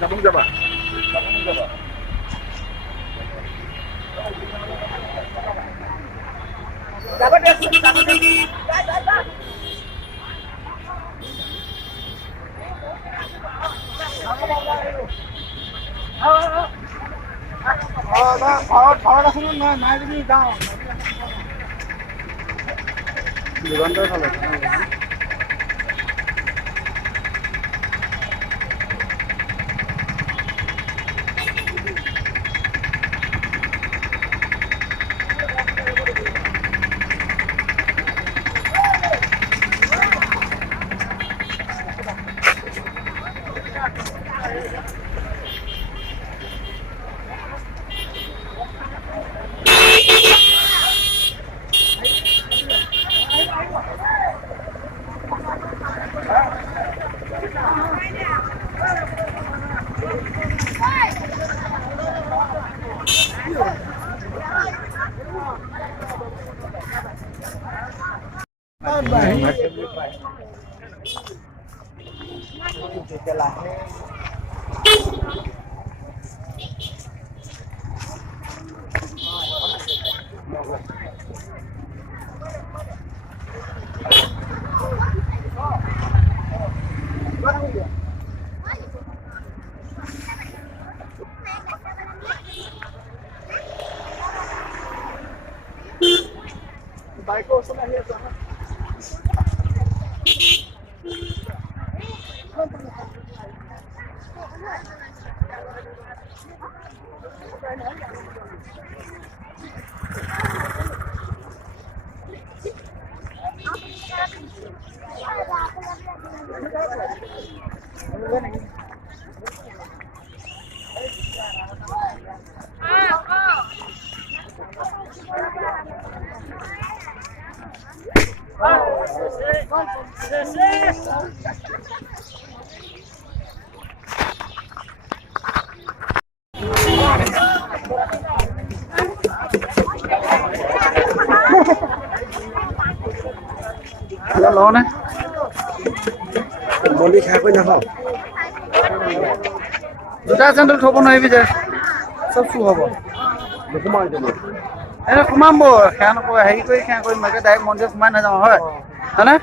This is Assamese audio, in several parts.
Sambung siapa? Sambung siapa? Dapat ya, dapat ya. দোকানটা ভালো बाइक उसमें है तो लो ना बोली खा कोई ना हो দুটা চেন্দেল থব নোৱাৰিবি যে চব চু হ'ব এনে সোমাব সেয়া নকৰে হেৰি কৰি সেয়া কৰিম একে ডাইৰেক্ট মন্দিৰ সোমাই নাযাওঁ হয় হয়নে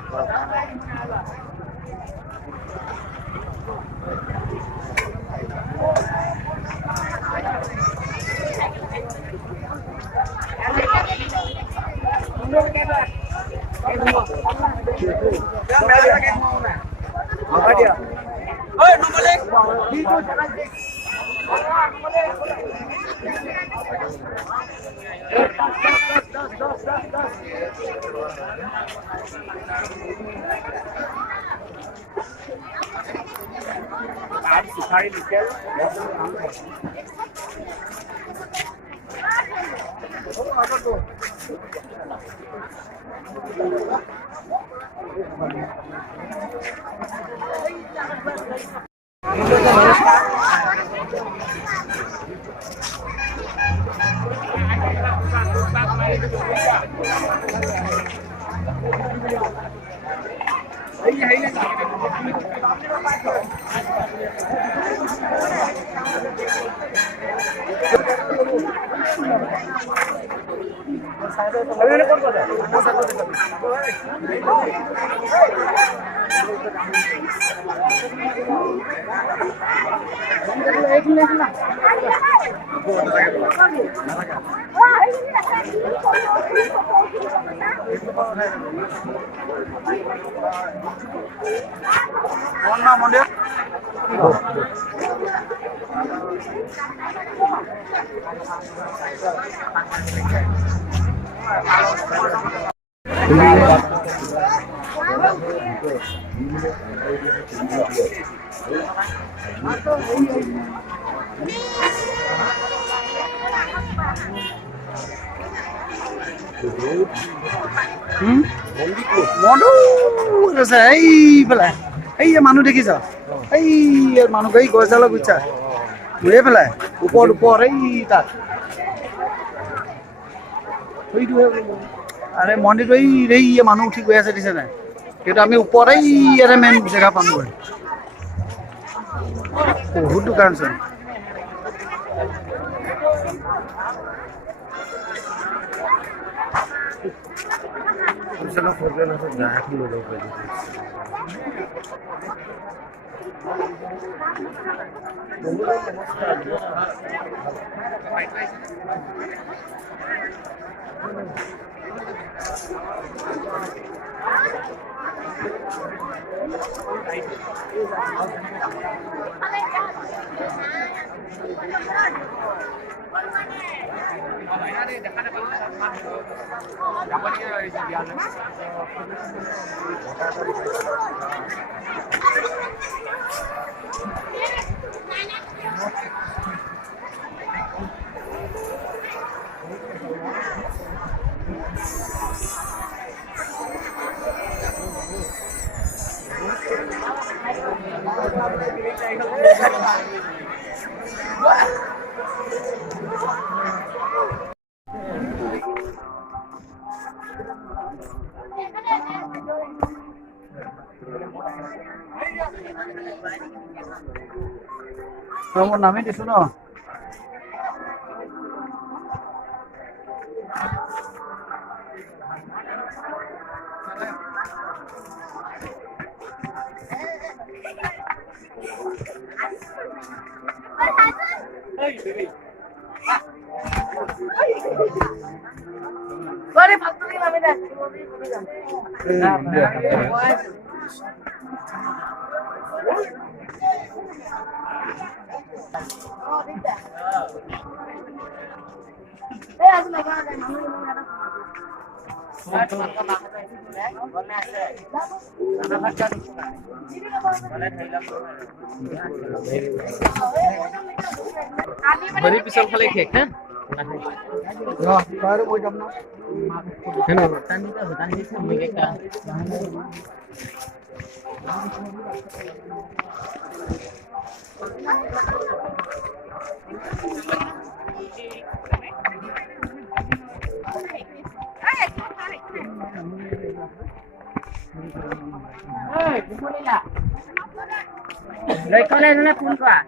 কোন নাম মন্দিৰ মন্দিৰ আছে এইফালে এই মানুহ দেখিছ এই মানুহ এই গছডালৰ বুজিছা ঘূৰে পেলাই ওপৰত এই তাত আৰে মন্দিৰটো এই মানুহ উঠি গৈ আছে দিছে নাই কিন্তু আমি ওপৰত এই ইয়াতে মেইন জেগা পামগৈ বহুত দোকান আছে মোৰ নামেই দিছো ন Beri pisau kali kek kan? baru mau jam 6 Kan hutan itu mereka. Dari kalian mana pun kah?